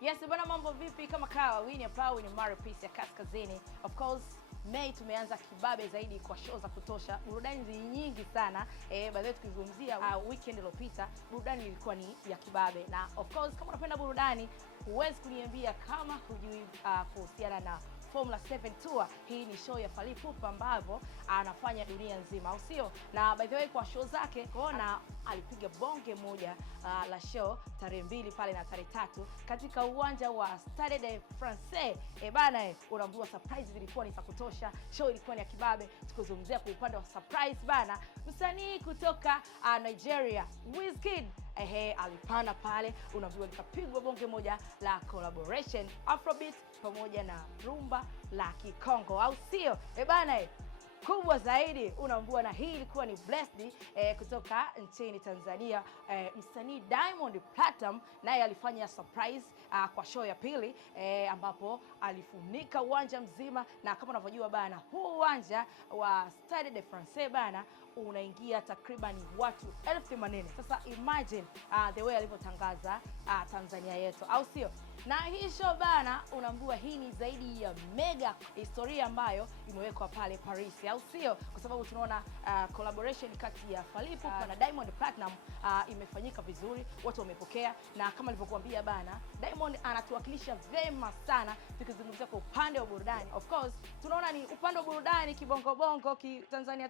Yes, bwana, mambo vipi? Kama kawa Winnie hapa, Winnie Mari Peace ya Kaskazini. Of course, Mei tumeanza kibabe zaidi kwa show za kutosha. Burudani nyingi sana. Baadaye tukizungumzia weekend iliyopita, burudani ilikuwa ni ya kibabe. Na of course, kama unapenda burudani, huwezi kuniambia kama hujui kuhusiana na Formula 7 Tour. Hii ni show ya Fally Ipupa ambavyo anafanya dunia nzima, au sio? Na by the way, kwa show zake kuona alipiga bonge moja la show tarehe 2 pale na tarehe 3 katika uwanja wa Stade de France. Bana, unaambiwa surprise zilikuwa ni za kutosha, show ilikuwa ni ya kibabe. Tukizungumzia kwa upande wa surprise bana, msanii kutoka Nigeria, Wizkid alipanda pale, unaambiwa likapigwa bonge moja la collaboration Afrobeat pamoja na rumba la Kikongo, au sio? Bana, kubwa zaidi unaambiwa, na hii ilikuwa ni Blessed kutoka nchini Tanzania. Msanii Diamond Platnumz naye alifanya surprise kwa show ya pili ambapo alifunika uwanja mzima, na kama unavyojua bana, huu uwanja wa Stade de France bana unaingia takriban watu 80,000. Sasa imagine the way alivyotangaza Tanzania yetu, au sio? Na hii show bana, unaambiwa hii ni zaidi ya mega historia ambayo imewekwa pale Paris, au sio? Kwa sababu tunaona collaboration kati ya Fally Ipupa na Diamond Platnumz imefanyika vizuri, watu wamepokea, na kama nilivyokuambia bana, Diamond anatuwakilisha vema sana tukizungumzia kwa upande wa burudani. Of course, tunaona ni upande wa burudani kibongo bongo, Tanzania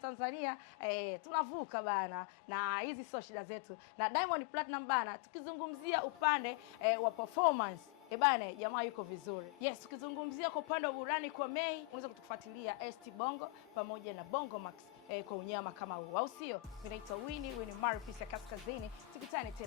tunavuka bana, na hizi sio shida zetu. Na Diamond Platnumz bana, tukizungumzia upande wa performance, bana, jamaa yuko vizuri. Yes, tukizungumzia kwa upande wa burudani kwa Mei, unaweza kutufuatilia ST Bongo pamoja na Bongo Max kwa unyama kama huu, au sio? Mimi naitwa Winnie Mari Peace ya Kaskazini. Tukutane tena.